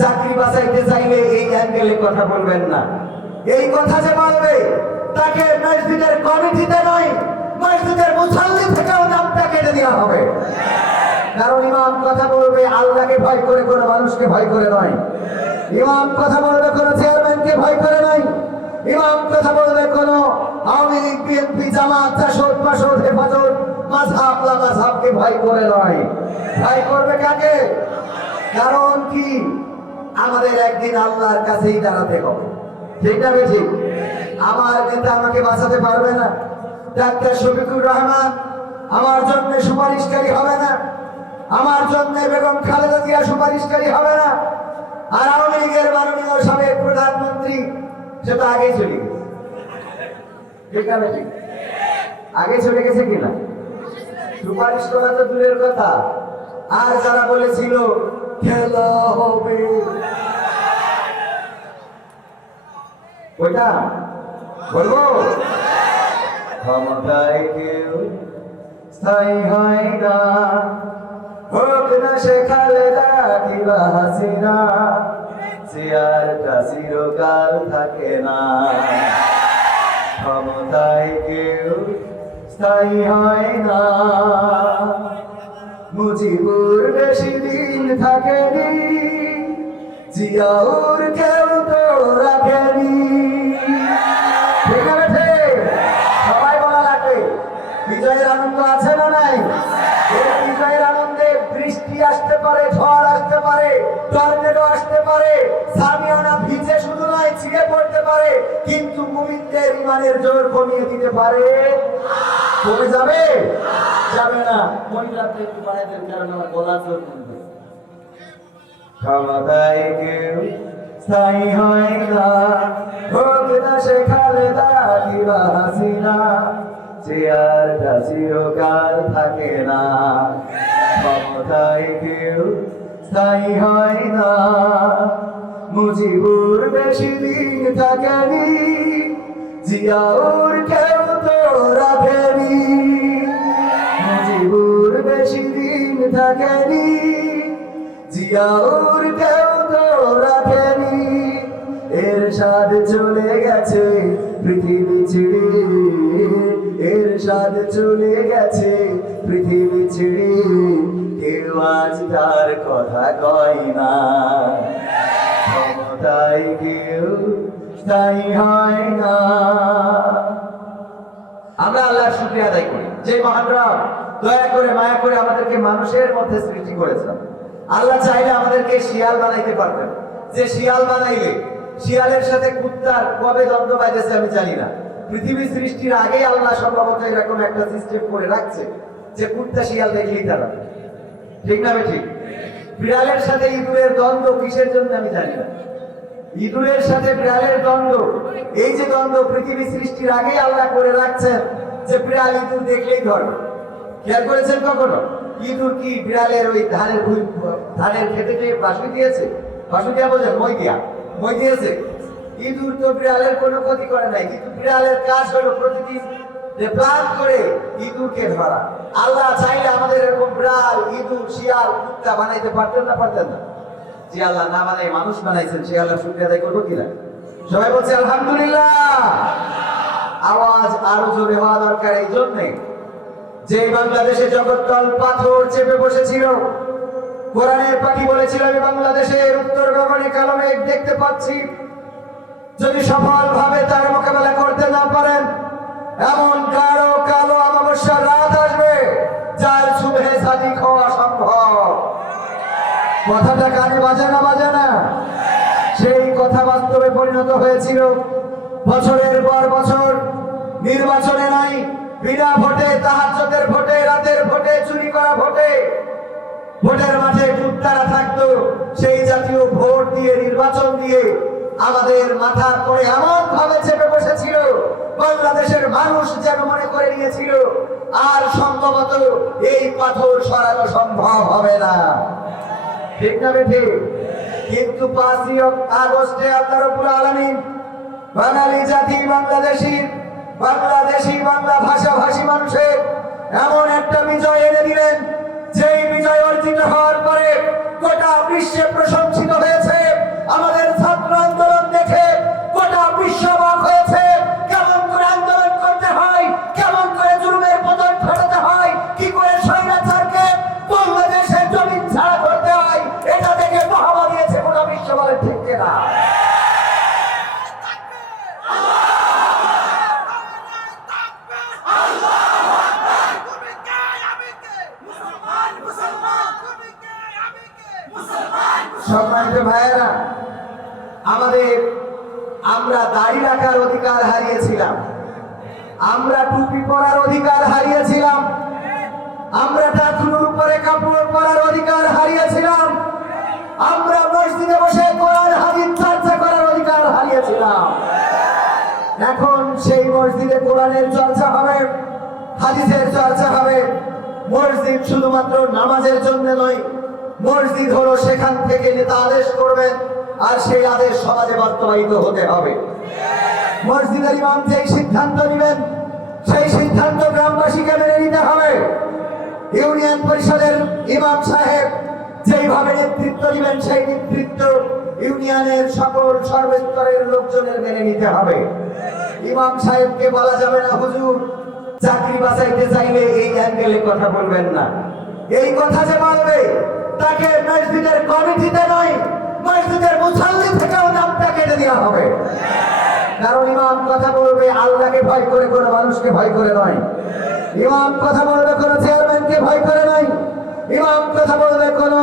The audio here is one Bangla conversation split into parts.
চাকরি বাঁচাইতে চাইলে এই অ্যাঙ্গেলে কথা বলবেন না। এই কথা যে বলবে, তাকে মসজিদের কমিটিতে নয়, মসজিদের মুসাল্লি থেকেও নামটা কেটে দেওয়া হবে। কারণ ইমাম কথা বলবে, আল্লাহকে ভয় করে, কোনো মানুষকে ভয় করে নয়। ইমাম কথা বলবে, কোনো চেয়ারম্যানকে ভয় করে নয়। ইমাম কথা বলবে, কোনো আওয়ামী লীগ বিএনপি জামাত চাষদ পাশদ হেফাজত মাঝহাব লা ভয় করে নয়। ভয় করবে কাকে? কারণ কি? আমাদের একদিন আল্লাহর কাছেই দাঁড়াতে হবে। ঠিক না বেশি আমার নেতা আমাকে বাঁচাতে পারবে না। ডাক্তার শফিকুর রহমান, আমার জন্য সুপারিশকারী হবে না। আমার জন্য বেগম খালেদা জিয়া সুপারিশকারী হবে না। আর আওয়ামী লীগের মাননীয় সাবেক প্রধানমন্ত্রী, সে তো আগেই চলে গেছে। ঠিক না বেশি আগে চলে গেছে কিনা? সুপারিশ করা তো দূরের কথা। আর যারা বলেছিল খেলা হবে ওইটা বলব? ক্ষমতায় কেউ স্থায়ী হয় না। হোক না সে খালেদা কিবা হাসিনা চেয়ারটা চিরকাল থাকে না। ক্ষমতায় কেউ স্থায়ী হয় না। মুজিবুর বেশি দিন থাকেনি, জিয়াউর কেউ তো রাখেনি। ঠিক আছে সবাই বলা লাগবে, বিজয়ের আনন্দ আছে না নাই? বিজয়ের আনন্দে বৃষ্টি আসতে পারে, ঝড় আসতে পারে, টর্নেডো আসতে পারে, সামিয়ানা ভিজে শুধু নয়, ছিঁড়ে পড়তে পারে, কিন্তু মুমিনদের ইমানের জোর কমিয়ে দিতে পারে? কমে যাবে? যাবে না। একটু বাড়াইদের কারণে আমার গলা জোর ক্ষমতায় কেউ স্থায়ী হয় না। হোক না সে খালেদা কিবা হাসিনা চেয়ারটা চিরকাল থাকে না। ক্ষমতায় কেউ স্থায়ী হয় না। মুজিবুর বেশি দিন থাকেনি। জিয়াউর কেউ তো রাখেনি। মুজিবুর বেশি দিন থাকেনি। জিয়াউর কেউ তো রাখেনি। এর স্বাদ চলে গেছে পৃথিবী ছেড়ে। এর স্বাদ চলে গেছে পৃথিবী ছেড়ে। কেউ আজ তার কথা কয় না। ক্ষমতায় কেউ স্থায়ী হয় না। আমরা আল্লাহর শুকরিয়া আদায় করি। যে মহানরা দয়া করে, মায়া করে আমাদেরকে মানুষের মধ্যে সৃষ্টি করেছেন। আল্লাহ চাইলে আমাদেরকে শিয়াল বানাইতে পারতেন যে শিয়াল বানাইলে, শিয়ালের সাথে কুত্তার কবে দ্বন্দ্ব বাজেছে আমি জানি না। পৃথিবী সৃষ্টির আগেই আল্লাহ সম্ভবত এরকম একটা সিস্টেম করে রাখছে যে কুত্তা শিয়াল দেখলেই তারা। ঠিক না ঠিক বিড়ালের সাথে ইঁদুরের দ্বন্দ্ব কিসের জন্য আমি জানি না। ইঁদুরের সাথে বিড়ালের দ্বন্দ্ব। এই যে দ্বন্দ্ব পৃথিবী সৃষ্টির আগেই আল্লাহ করে রাখছেন যে বিড়াল ইঁদুর দেখলেই ধরবে খেয়াল করেছেন কখনো? ইঁদুর কি বিড়ালের ওই ধানের ধানের খেতে যে বাসু দিয়েছে? বাসু দিয়া বোঝেন, মই দিয়া। মই দিয়েছে। ইঁদুর তো বিড়ালের কোনো ক্ষতি করে নাই, কিন্তু বিড়ালের কাজ হলো প্রতিদিন যে প্ল্যান করে ইঁদুরকে ধরা। আল্লাহ চাইলে আমাদের এরকম বিড়াল, ইঁদুর, শিয়াল, কুত্তা বানাইতে পারতেন না পারতেন না। যে আল্লাহ না বানাই মানুষ বানাইছেন, সে আল্লাহ শুক্রিয়া আদায় করব কিনা সবাই বলছে, আলহামদুলিল্লাহ। আওয়াজ আরও জোরে হওয়া দরকার এই জন্যে। যে বাংলাদেশে জগৎতল পাথর চেপে বসেছিল, কোরআনের পাখি বলেছিল, আমি বাংলাদেশের উত্তর গগনে কালো মেঘ দেখতে পাচ্ছি। যদি সফল ভাবে তার মোকাবেলা করতে না পারেন, এমন কালো কালো অমাবস্যার রাত আসবে, যার শুভে সাদিক হওয়া সম্ভব। কথাটা কানে বাজে না বাজে না? সেই কথা বাস্তবে পরিণত হয়েছিল। বছরের পর বছর নির্বাচনে নাই, বিনা ভোটে তাহাজ্জুদের ভোটে, রাতের ভোটে, চুরি করা ভোটে, ভোটের মাঠে কুত্তারা থাকতো সেই জাতীয় ভোট দিয়ে, নির্বাচন দিয়ে আমাদের মাথার পরে এমন ভাবে চেপে বসেছিল, বাংলাদেশের মানুষ যেন মনে করে নিয়েছিল, আর সম্ভবত এই পাথর সরানো সম্ভব হবে না। ঠিক না ঠিক কিন্তু পাঁচই আগস্টে আপনার উপর আলামিন বাঙালি জাতি, বাংলাদেশি বাংলাদেশি, বাংলা ভাষাভাষী মানুষের এমন একটা বিজয় এনে দিলেন, যেই বিজয় অর্জিত হওয়ার পরে গোটা বিশ্বে প্রশংসিত হয়েছে। ভাইয়েরা, আমাদের আমরা দাড়ি রাখার অধিকার হারিয়েছিলাম। আমরা টুপি পরার অধিকার হারিয়েছিলাম। আমরা টাকুর উপরে কাপড় পরার অধিকার হারিয়েছিলাম। আমরা মসজিদে বসে কোরআন, হাদিস চর্চা করার অধিকার হারিয়েছিলাম। এখন সেই মসজিদে কোরআনের চর্চা হবে, হাদিসের চর্চা হবে। মসজিদ শুধুমাত্র নামাজের জন্য নয় মসজিদ হলো সেখান থেকে নেতা আদেশ করবেন, আর সেই আদেশ সমাজে বাস্তবায়িত হতে হবে। মসজিদের ইমাম যেই সিদ্ধান্ত নেবেন, সেই সিদ্ধান্ত গ্রামবাসীকে মেনে নিতে হবে। ইউনিয়ন পরিষদের ইমাম সাহেব যেইভাবে নেতৃত্ব দিবেন সেই নেতৃত্ব ইউনিয়নের সকল সর্বস্তরের লোকজনের মেনে নিতে হবে। ইমাম সাহেবকে বলা যাবে না, হুজুর, চাকরি বাঁচাইতে চাইলে এই অ্যাঙ্গেলে কথা বলবেন না। এই কথা যে বলবে তাকে মসজিদের কমিটিতে নয়, মসজিদের মুসাল্লি থেকেও নামটা কেটে দেওয়া হবে। কারণ ইমাম কথা বলবে, আল্লাহকে ভয় করে, কোনো মানুষকে ভয় করে নয়। ইমাম কথা বলবে, কোনো চেয়ারম্যানকে ভয় করে নয়। ইমাম কথা বলবে, কোনো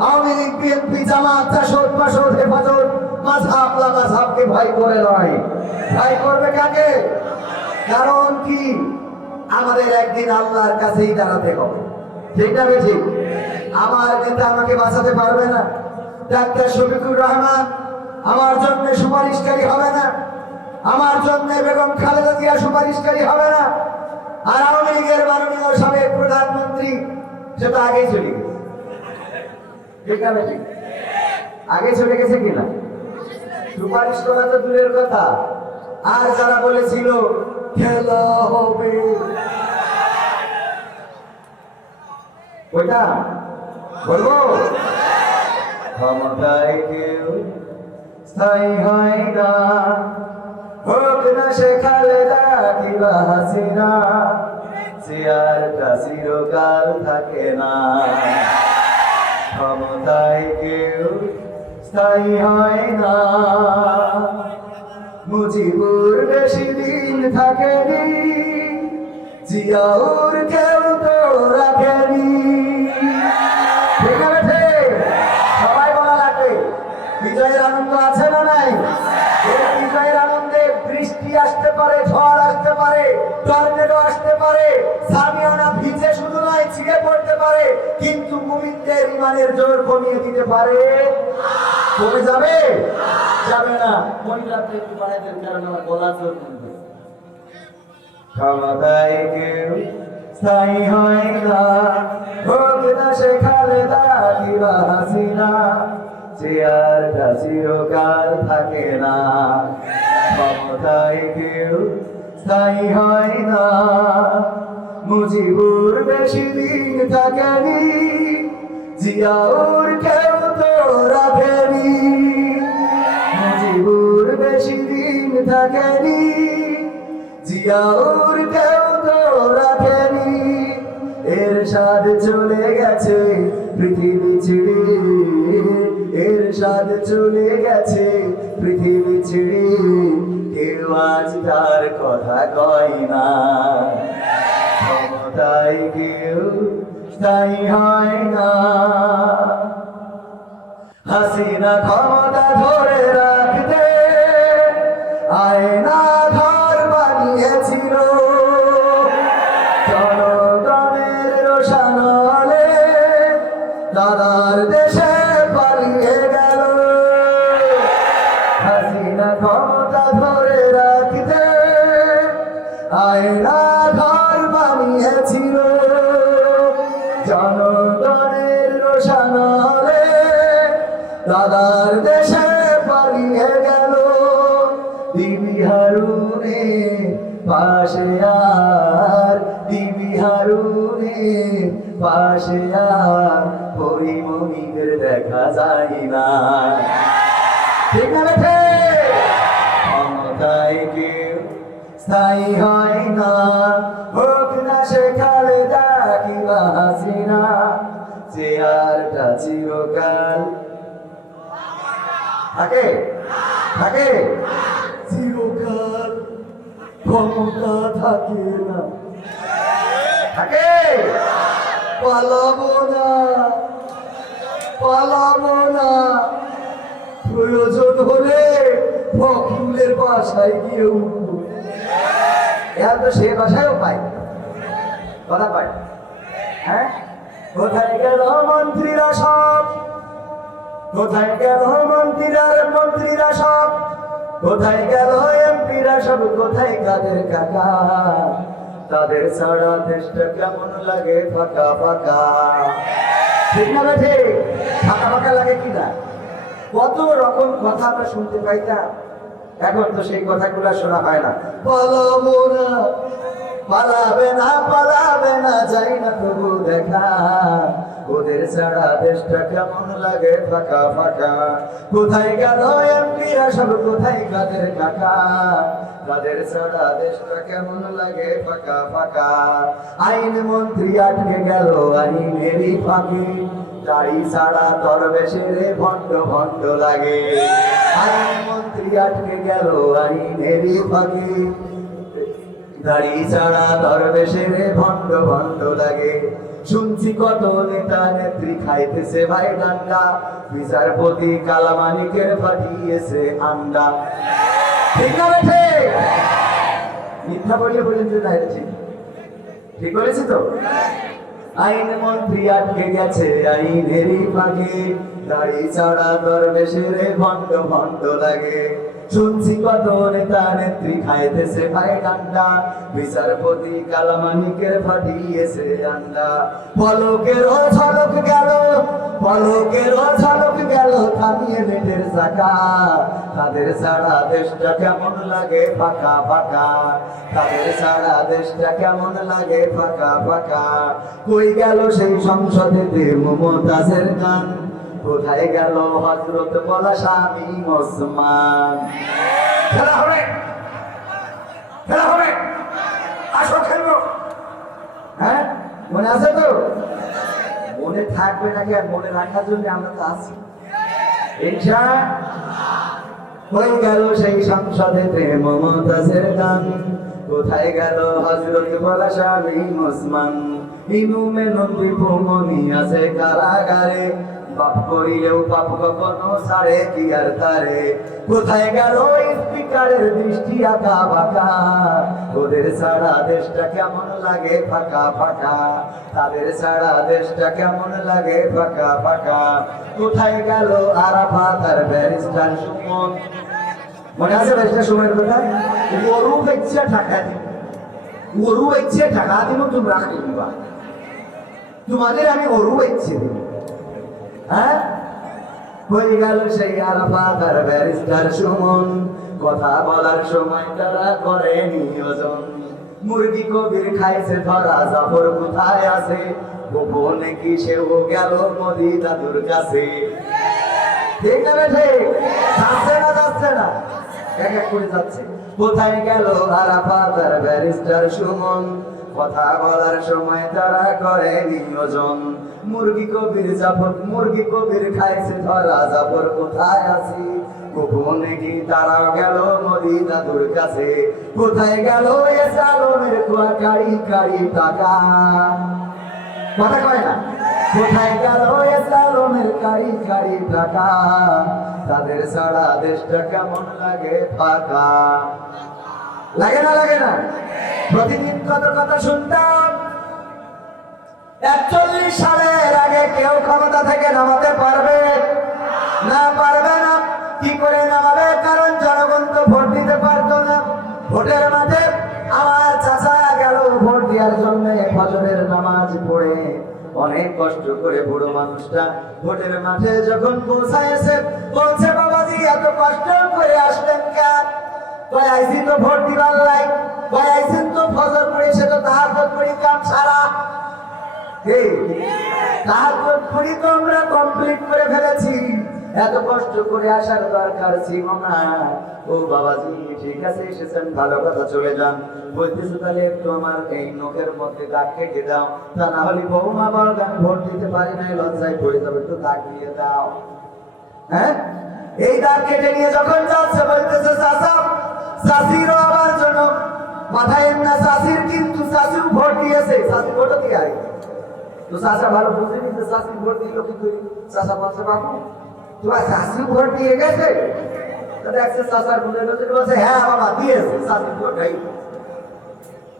আওয়ামী লীগ, বিএনপি, জামাত চাষদ পাশদ হেফাজত মাঝহাব লা মাঝহাবকে ভয় করে নয়। ভয় করবে কাকে? কারণ কি? আমাদের একদিন আল্লাহর কাছেই দাঁড়াতে হবে। ঠিকটা বেঠিক? আমার নেতা আমাকে বাঁচাতে পারবে না। ডাক্তার শফিকুর রহমান, আমার জন্য সুপারিশকারী হবে না। আমার জন্য বেগম খালেদা জিয়া সুপারিশকারী হবে না। আর আওয়ামী লীগের মাননীয় সাবেক প্রধানমন্ত্রী, সে তো আগেই চলে গেছে। ঠিক? আগে চলে গেছে কিনা সুপারিশ করা তো দূরের কথা। আর যারা বলেছিল, খেলা হবে। ওইটা? বলব? ক্ষমতায় কেউ স্থায়ী হয় না। হোক না সে খালেদা হাসিনা, চেয়ারটা চিরকাল থাকে না। ক্ষমতায় কেউ স্থায়ী হয় না। মুজিবুর বেশি দিন থাকেনি, জিয়াউর কেউ তো রাখেনি। টর্নেডো আসতে পারে? সামিয়ানা ভিজে শুধু নয়, ছিঁড়ে পড়তে পারে। কিন্তু মুমিনদের ইমানের জোর কমিয়ে দিতে পারে? কমে যাবে? যাবে না। মহিলাতে একটু বাড়াই দেন কারণ আমার গলা জোর কমবে ক্ষমতায় কেউ স্থায়ী হয় না। হোক না সে খালেদা কিবা হাসিনা চেয়ারটা চিরকাল থাকে না। ক্ষমতায় কেউ স্থায়ী হয় না। মুজিবুর বেশি দিন থাকেনি, জিয়াউর কেউ তো রাখেনি। মুজিবুর বেশি দিন থাকেনি, জিয়াউর কেউ তো রাখেনি। এর স্বাদ চলে গেছে পৃথিবী ছেড়ে। এর স্বাদ চলে গেছে পৃথিবী ছেড়ে। কেউ আজ তার কথা কয় না। ক্ষমতায় কেউ তাই হয় না। হাসিনা ক্ষমতা ধরে রাখতে আয়না ঘর দাদার দেশে পালিয়ে গেল। দিবি হারুনে পাশে আর, দিবি হারুনে পাশে আর পরিমণিদের দেখা যায় না। ঠিক বেঠে? ক্ষমতায় কেউ স্থায়ী হয় না। হোক না সে খালেদা কিবা হাসিনা চেয়ারটা চিরকাল থাকে? থাকে? চিরকাল ক্ষমতা থাকে না। থাকে? পালাবো না। পালাবো না। ফকিরের বাসায় গিয়ে উঠবো এখন তো সে বাসায়ও পাই কথা পাই হ্যাঁ? কোথায় গেল মন্ত্রীরা সব? কোথায় গেল মন্ত্রীরা মন্ত্রীরা সব? কোথায় গেল এমপিরা সব? কোথায় কাদের কাকা? তাদের ছাড়া দেশটা কেমন লাগে? ফাঁকা ফাঁকা। ঠিক না বেঠে? ফাঁকা ফাঁকা লাগে কি না? কত রকম কথা আমরা শুনতে পাইতাম। এখন তো সেই কথাগুলো শোনা হয় না। পালাবো না, পালাবে না পালাবে না, যাই না তবু দেখা। ওদের ছাড়া দেশটা কেমন লাগে ফাঁকা ফাঁকা? কোথায় গেল এমপিরা সব কোথায় কাদের কাকা? তাদের ছাড়া দেশটা কেমন লাগে ফাঁকা ফাঁকা? আইন মন্ত্রী আটকে গেল, আইনেরই ফাঁকি। দাড়ি ছাড়া দরবেশের ভণ্ড ভণ্ড লাগে। আইন মন্ত্রী আটকে গেল, আইনেরই ফাঁকি। দাড়ি ছাড়া দরবেশের ভণ্ড ভণ্ড লাগে। শুনছি কত নেতা নেত্রী খাইতেছে ভাই ডান্ডা বিচারপতি কালামানিকের পাঠিয়েছে আন্ডা। ঠিক বেঠে মিথ্যা বললে যে ঠিক। ঠিক বলেছি তো? আইন মন্ত্রী আটকে গেছে আইনেরই ফাঁকে। দাড়ি ছাড়া দরবেশের ভণ্ড ভণ্ড লাগে। শুনছি কত নেতা নেত্রী খাইতেছে ভাই ডান্ডা। বিচারপতি কালামানিকের ফাটিয়েছে আন্ডা। পলকের ঝলক গেল, পলকের ঝলক গেল থামিয়ে নেটের চাকা। তাদের ছাড়া দেশটা কেমন লাগে ফাঁকা ফাঁকা। তাদের ছাড়া দেশটা কেমন লাগে ফাঁকা ফাঁকা। কই গেল সেই সংসদে মমতাজের গান? কোথায় গেল হজরত বলা স্বামী ওসমান? খেলা হবে। খেলা হবে। আসো হ্যাঁ মনে আছে তো? মনে থাকবে নাকি আর মনে রাখার জন্য আমরা তো আছি। হয়ে গেল সেই মমতাজের গান। কোথায় গেল হজরত বলা স্বামী ওসমান? ইনুমে নন্দী ভ্রমণী আছে কারাগারে। পাপ করিলেও পাপ কখনো সারে কি আর তারে? কোথায় গেল স্পিকারের দৃষ্টি আঁকা বাঁকা ওদের সারা দেশটা কেমন লাগে ফাঁকা ফাঁকা? তাদের সারা দেশটা কেমন লাগে ফাঁকা ফাঁকা? কোথায় গেল আর ব্যারিস্টার সুমন? মনে আছে ব্যারিস্টার সুমনের কথা? গরু বেচছে টাকা দিব গরু বেচছে টাকা দিব তুমি রাখি দিবা তোমাদের আমি বেচছে। হ্যাঁ? হয়ে গেল সেই আরাফাত আর ব্যারিস্টার সুমন। কথা বলার সময় তারা করে নিয়োজন। মুরগি কবির খাইছে ধরা, জাফর কোথায় আছে? গোপনে কি সেও গেল মোদি দাদুর কাছে? ঠিক না বেঠে? যাচ্ছে না যাচ্ছে না। এক এক করে যাচ্ছে। কোথায় গেল আরাফাত আর ব্যারিস্টার সুমন? কথা বলার সময় তারা করে নিয়োজন। মুরগি কবির জাফর মুরগি কবির খাইছে ধরা। জাফর কোথায় আছি? গোপনে কি তারা গেল নদী দাদুর কাছে? কোথায় গেল এ সালনের কুয়া কারি কারি টাকা? কথা কয় না? কোথায় গেল এ সালনের কারি কারি টাকা? তাদের সারা দেশটা কেমন লাগে ফাঁকা? লাগে না লাগে না? প্রতিদিন কত কথা শুনতাম? একচল্লিশ সালের আগে কেউ ক্ষমতা থেকে নামাতে পারবে? না পারবে না। কি করে নামাবে? কারণ জনগণ তো ভোট দিতে পারতো না। ভোটের মাঝে আমার চাচা গেল ভোট দেওয়ার জন্য ফজরের নামাজ পড়ে। অনেক কষ্ট করে বুড়ো মানুষটা ভোটের মাঠে যখন পৌঁছায়ছে বলছে, বাবাজি, এত কষ্ট করে আসলেন কেন? তো ভোট দিবার লাই। কয় তো ফজর পড়ে সেটা তাহার পড়ি কাম সারা। তাহার পড়ি তো আমরা কমপ্লিট করে ফেলেছি। এত কষ্ট করে আসার দরকার ছিল না। ও বাবাজি, ঠিক আছে, এসেছেন, ভালো কথা, চলে যান। বলতেছে, তাহলে একটু আমার এই নখের মধ্যে দাগ কেটে দাও। তা না হলে বৌমা বড় গান ভোট দিতে পারি না লজ্জায় পড়ে যাবে, একটু দাগ দিয়ে দাও। হ্যাঁ? এই দাগ কেটে নিয়ে যখন যাচ্ছে, বলতেছে, চাচা চাষিরও আবার জন্য মাথায় না চাষির কিন্তু চাষিও ভোট দিয়েছে। চাষি ভোট দিয়ে আয়। তো চাষা ভালো বুঝেনি যে চাষি ভোট দিল কি করি? চাষা বলছে, বাবু, তোমার চাষি ভোট দিয়ে গেছে? দেখছে চাচার বোনের কাছে বলছে হ্যাঁ বাবা, দিয়েছে চাচি ওটাই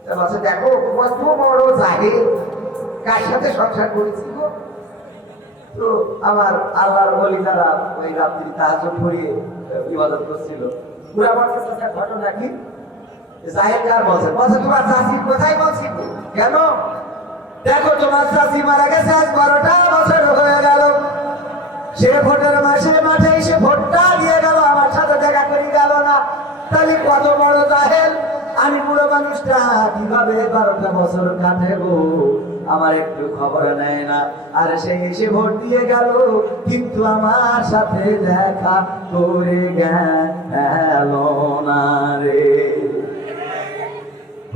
তা বলছে, দেখো কত বড় জাহির কার সাথে সংসার করেছি গো? তো আমার আল্লাহর বলি যারা ওই রাত্রি তাহাজুদ পড়িয়ে ইবাদত করছিল। পুরা ঘটনা কি? জাহির কার বলছে? বলছে, তোমার চাচি কোথায় বলছি? কেন? দেখো, তোমার চাচি মারা গেছে আজ বারোটা বছর হয়ে গেল। সে ভোটের মাসে মাঠে এসে ভোটটা দিয়ে গেল, আমার সাথে দেখা করে গেল না। তাহলে কত বড় জাহেল? আমি বুড়ো মানুষটা, কীভাবে বারোটা বছর কাটে গো? আমার একটু খবর নেয় না। আর সে এসে ভোট দিয়ে গেল, কিন্তু আমার সাথে দেখা করে গেল না রে।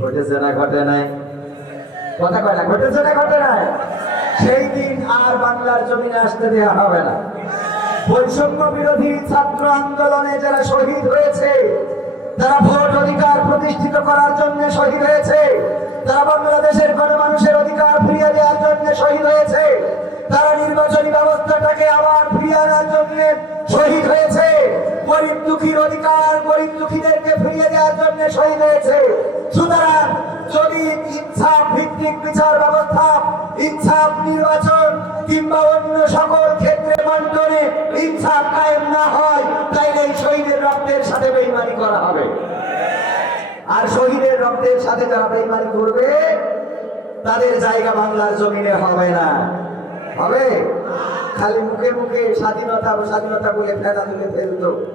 ঘটেছে না ঘটে নাই? কথা কয় না, ঘটেছে না ঘটে নাই? সেই দিন আর বাংলার জমিনে আসতে দেওয়া হবে না। বৈষম্য বিরোধী ছাত্র আন্দোলনে যারা শহীদ হয়েছে, তারা ভোট অধিকার প্রতিষ্ঠিত করার জন্য শহীদ হয়েছে, তারা বাংলাদেশের গণমানুষের অধিকার ফিরিয়ে দেওয়ার জন্য শহীদ হয়েছে, তারা নির্বাচনী ব্যবস্থাটাকে আবার ফিরিয়ে আনার জন্য শহীদ হয়েছে, গরিব দুঃখীর অধিকার গরিব দুঃখীদেরকে ফিরিয়ে দেওয়ার জন্য শহীদ হয়েছে। সুতরাং যদি ইনসাফ ভিত্তিক বিচার ব্যবস্থা ইনসাফ নির্বাচন কিংবা অন্য সকল ক্ষেত্রে বন্টনে ইনসাফ কায়েম না হয়, তাইলে শহীদের রক্তের সাথে বেইমানি করা হবে। আর শহীদের রক্তের সাথে যারা বেইমানি করবে, তাদের জায়গা বাংলার জমিনে হবে না। হবে? খালি মুখে মুখে স্বাধীনতা স্বাধীনতা বলে ফেলা তুলে ফেলতো।